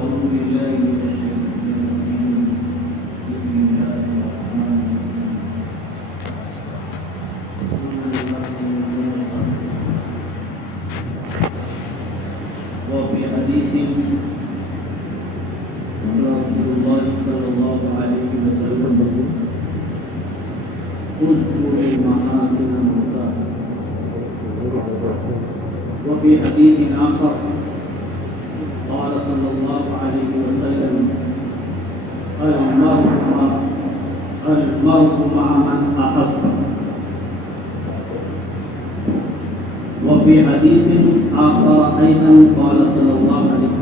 أعوذ بالله من الشيطان الرجيم بسم الله الرحمن الرحيم وفي حديث رسول الله صلى الله عليه وسلم اذكروا محاسن موتاكم وفي حديث آخر قال صلى الله عليه وسلم المرء مع من أحب وفي حديث آخر أيضا قال صلى الله عليه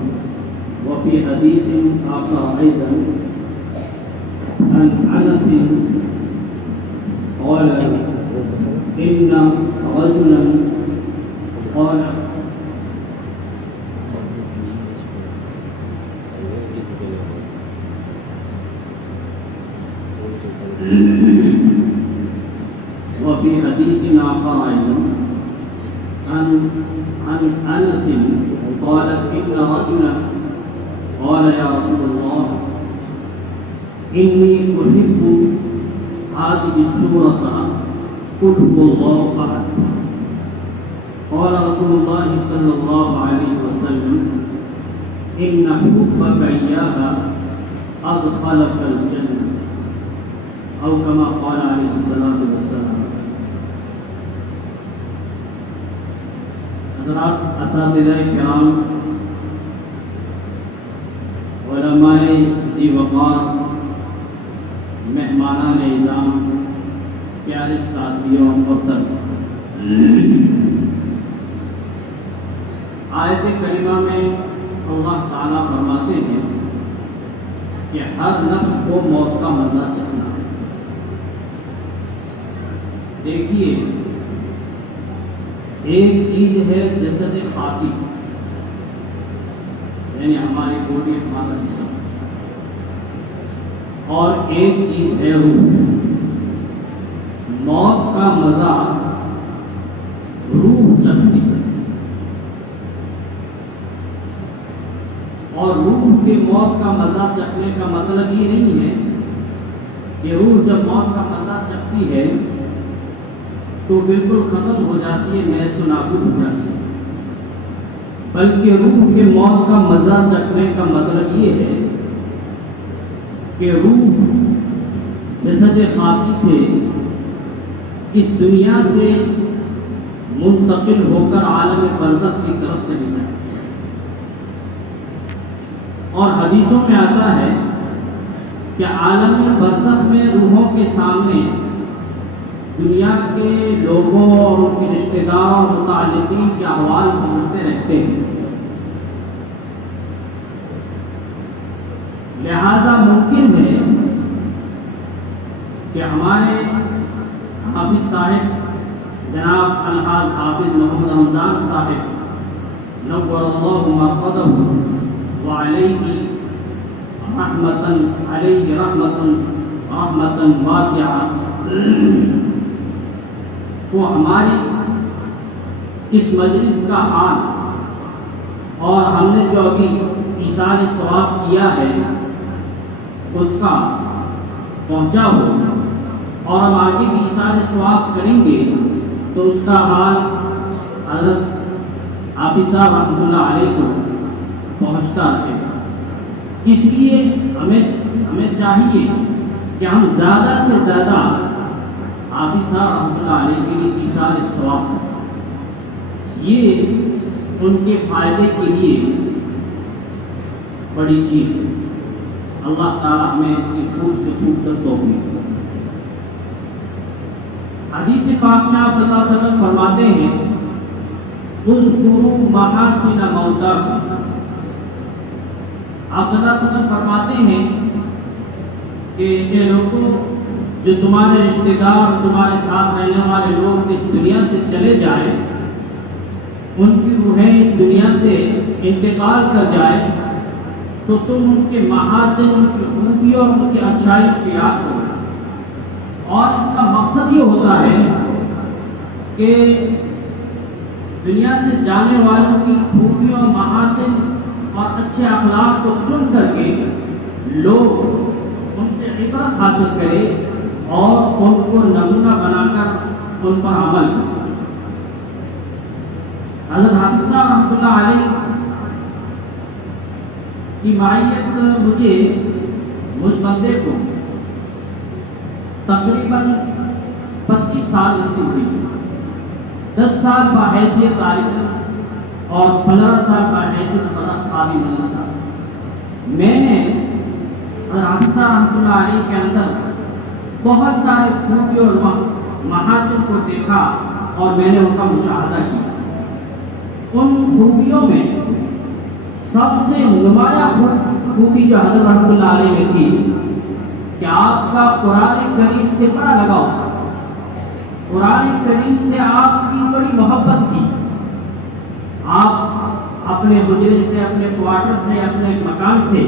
وفي حديث آخر أيضا عن أنس قال إن رجلا قال وفي حديث آخر أيضا عن أنس قال إن رجلا قال يا رسول الله إني أحب هذه السورة قل هو الله أحد قال رسول الله صلى الله عليه وسلم إن حبك إياها أدخلك الجنة أو كما قال عليه الصلاة والسلام. حضرات اساتذہ کرام، علماء ذی وقار، مہمانان اعظام، پیارے ساتھیوں محترم، آیت کریمہ میں اللہ تعالیٰ فرماتے ہیں کہ ہر نفس کو موت کا مزہ چکھنا ہے۔ دیکھیے، ایک چیز ہے جسد خاکی، یعنی ہماری باڈی، ہمارا جسم، اور ایک چیز ہے روح۔ موت کا مزہ روح چکھتی ہے، اور روح کے موت کا مزہ چکھنے کا مطلب یہ نہیں ہے کہ روح جب موت کا مزہ چکھتی ہے تو بالکل ختم ہو جاتی ہے، نیست و نابود ہو جاتی ہے، بلکہ روح کے موت کا مزہ چکھنے کا مطلب یہ ہے کہ روح جسد خاکی سے اس دنیا سے منتقل ہو کر عالم برزخ کی طرف چلی جاتی ہے۔ اور حدیثوں میں آتا ہے کہ عالم برزخ میں روحوں کے سامنے دنیا کے لوگوں اور ان کے رشتہ داروں اور متعلقین کے احوال پہنچتے رہتے ہیں، لہذا ممکن ہے کہ ہمارے حافظ صاحب جناب الحاج حافظ محمد رمضان صاحب نور اللہ مرقدہ وعلیہ رحمۃ واسعہ وہ ہماری اس مجلس کا حال اور ہم نے جو ابھی ایصال ثواب کیا ہے اس کا پہنچا ہو، اور ہم آگے بھی ایصال ثواب کریں گے تو اس کا حال حضرت حافظ صاحب رحمۃ اللہ علیہ کو پہنچتا رہے گا۔ اس لیے ہمیں چاہیے کہ ہم زیادہ سے زیادہ حافظ صاحب رحمۃ اللہ علیہ کے لیے ایصال ثواب، یہ ان کے فائدے کے لیے بڑی چیز ہے۔ اللہ تعالیٰ ہمیں اس کی خوب سے خوب تر توفیق دے۔ حدیث پاک میں آپ صلی اللہ علیہ وسلم فرماتے ہیں اذکروا محاسن موتاکم۔ آپ صلی اللہ علیہ وسلم فرماتے ہیں کہ اے لوگوں، جو تمہارے رشتہ دار، تمہارے ساتھ رہنے والے لوگ اس دنیا سے چلے جائیں، ان کی روحیں اس دنیا سے انتقال کر جائے تو تم ان کے محاسن، ان کی خوبی اور ان کی اچھائی کی یاد کرو۔ اور اس کا مقصد یہ ہوتا ہے کہ دنیا سے جانے والوں کی خوبیوں، محاسن اور اچھے اخلاق کو سن کر کے لوگ ان سے عبرت حاصل کرے اور ان کو نمونہ بنا کر ان پر عمل کرے۔ حضرت حافظ صاحب رحمۃ اللہ علیہ کی معیت مجھ بندے کو تقریباً 25 سال نصیب ہوئی، 10 سال بحیثیت طالب اور 15 سال بحیثیت قاضی مدرسہ۔ میں نے حافظ صاحب رحمۃ اللہ علیہ کے اندر بہت سارے خوبی اور محاسن کو دیکھا اور میں نے ان کا مشاہدہ کیا۔ ان خوبیوں میں سب سے نمایاں خوبی جو حضرت رحمۃ اللہ علیہ میں تھی کہ آپ کا قرآن کریم سے بڑا لگاؤ تھا، قرآن کریم سے آپ کی بڑی محبت تھی۔ آپ اپنے حجرے سے، اپنے کوارٹر سے، اپنے مکان سے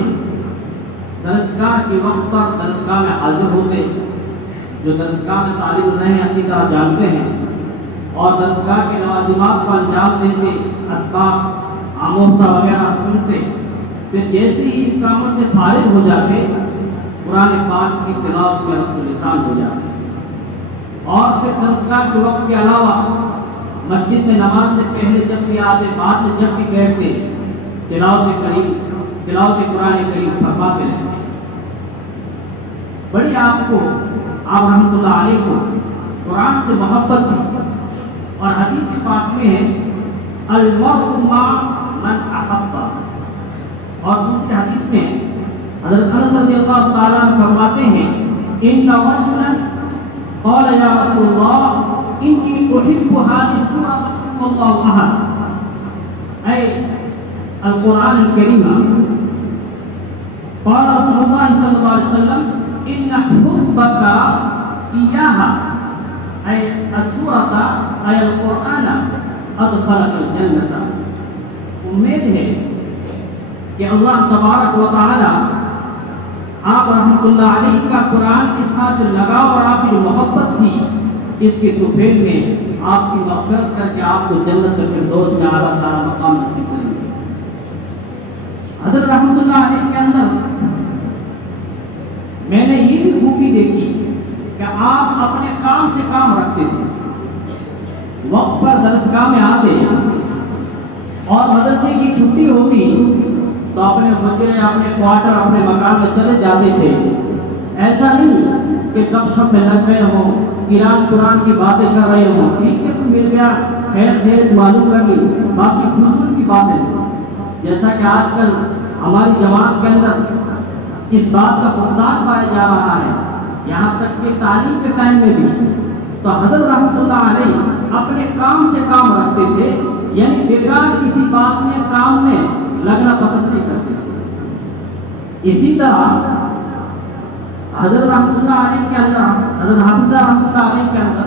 درسگاہ کے وقت پر درسگاہ میں حاضر ہوتے، جو درسگاہ میں طالب رہے اچھی طرح جانتے ہیں، اور درسگاہ کے لوازمات کو انجام دیتے، اسباق آموختہ وغیرہ سنتے، پھر جیسے ہی ان کاموں سے فارغ ہو جاتے قرآن پاک کی تلاوت میں رفع لسان ہو جاتے، اور پھر درسگاہ کے وقت کے علاوہ مسجد میں نماز سے پہلے جب بھی آتے، بعد میں جب بھی بیٹھتے، تلاوت قرآن کریم فرماتے رہتے۔ بڑی آپ رحمۃ اللہ علیہ کو قرآن سے محبت تھی، اور حدیث پاک میں ہے المرء مع من احب، اور دوسری حدیث میں حضرت انس رضی اللہ تعالیٰ عنہ فرماتے ہیں ان رجلا قال یا رسول اللہ انی احب هذه السورة قل اللہ احد، اے القرآن الکریم۔ قال رسول اللہ صلی اللہ علیہ وسلم ان حبک ایاها اے السورة اے القرآن ادخلک الجنت۔ امید ہے کہ اللہ تبارک و تعالی آپ رحمۃ اللہ علیہ کا قرآن کے ساتھ لگاؤ اور آپ کی محبت تھی، اس کے توفیل میں آپ کی مغفرت کر کے آپ کو جنت الفردوس میں اعلیٰ سارا مقام نصیب کریں گے۔ حضرت رحمۃ اللہ علیہ کے اندر میں نے یہ بھی خوبی دیکھی کہ آپ اپنے کام سے کام رکھتے تھے، وقت پر درسگاہ میں آتے اور مدرسے کی چھٹی ہوتی تو اپنے حجرے، اپنے کوارٹر، اپنے مکان میں چلے جاتے تھے۔ ایسا نہیں کہ گپ شپ میں لگ گئے ہوں، قرآن کی باتیں کر رہے ہوں، ٹھیک ہے تو مل گیا، خیر معلوم کر لی، باقی فضول کی باتیں۔ جیسا کہ آج کل ہماری جماعت کے اندر اس بات کا فقدان پایا جا رہا ہے، یہاں تک کہ تعلیم کے ٹائم میں بھی، تو حضرت رحمۃ اللہ علیہ اپنے کام سے کام رکھتے تھے، یعنی بیکار کسی بات میں، کام میں لگنا پسند نہیں کرتے تھے۔ اسی طرح حضرت رحمۃ اللہ علیہ کے اندر، حضرت حافظ رحمۃ اللہ علیہ کے اندر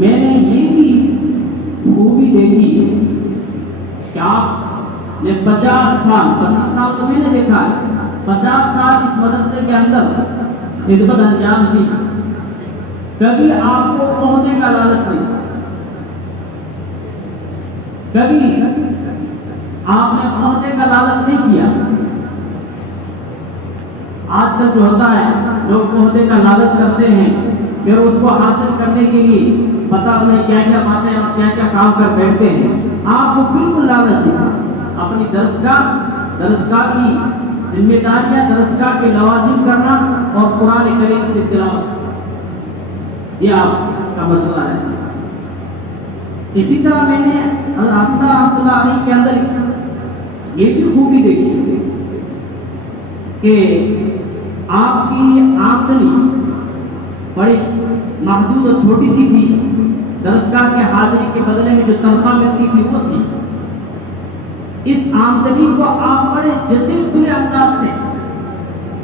میں نے یہ بھی خوبی دیکھی کہ آپ نے 25 سال تو میں نے دیکھا ہے، 50 سال اس مدرسے کے اندر خدمت انجام دی، کبھی آپ کو عہدے کا لالچ نہیں تھا، کبھی آپ نے عہدے کا لالچ نہیں کیا۔ آج کل جو ہوتا ہے لوگ عہدے کا لالچ کرتے ہیں، پھر اس کو حاصل کرنے کے لیے پتہ انہیں کیا کیا باتیں اور کیا کیا کام کر بیٹھتے ہیں۔ آپ کو بالکل لالچ نہیں تھا، اپنی درسگاہ کی ذمہ داریاں، درسگاہ کے لوازم کرنا اور قرآن کریم سے تلاوت، یہ آپ کا مسئلہ ہے۔ اسی طرح میں نے حضرت حافظ رحمۃ اللہ علیہ کے اندر یہ بھی خوبی دیکھی کہ آپ کی آمدنی بڑی محدود اور چھوٹی سی تھی، درسگاہ کے حاضری کے بدلے میں جو تنخواہ ملتی تھی وہ تھی۔ اس آمدنی کو آپ بڑے جچے کھلے انداز سے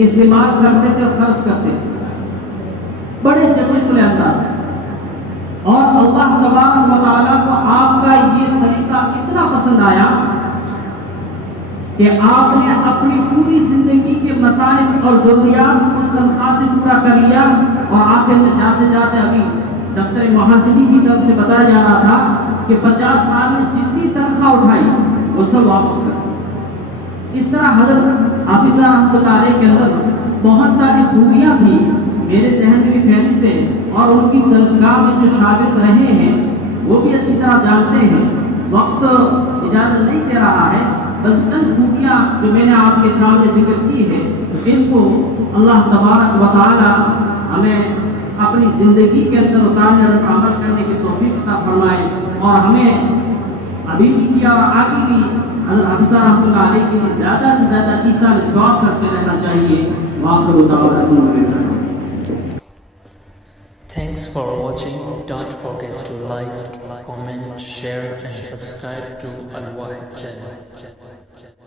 استعمال کرتے تھے اور خرچ کرتے تھے، بڑے جچے کھلے انداز سے، اور اللہ تبارک و تعالیٰ کو آپ کا یہ طریقہ اتنا پسند آیا کہ آپ نے اپنی پوری زندگی کے مصارف اور ضروریات اس تنخواہ سے پورا کر لیا، اور آخر میں جاتے جاتے ابھی دفتر محاسبی کی طرف سے بتایا جا رہا تھا کہ 50 سال میں جتنی تنخواہ اٹھائی وہ سب واپس کر، اس طرح حضرت حافظ رحمۃ اللہ علیہ کے اندر بہت ساری خوبیاں تھیں، میرے ذہن میں بھی فہرست ہے، اور ان کی درسگاہ میں جو شاگرد رہے ہیں وہ بھی اچھی طرح جانتے ہیں۔ وقت اجازت نہیں دے رہا ہے، بس چند خوبیاں جو میں نے آپ کے سامنے ذکر کی ہے، ان کو اللہ تبارک و تعالی ہمیں اپنی زندگی کے اندر اتارنے اور عمل کرنے کی توفیق عطا فرمائے، اور ہمیں ابھی بھی کیا اور آگے بھی حضرت حافظ رحمۃ اللہ علیہ کے لیے زیادہ سے زیادہ ایثار ثواب کرتے رہنا چاہیے۔ وآخر دعوانا Thanks for watching. Don't forget to like, comment, share and subscribe to Al Wahid channel.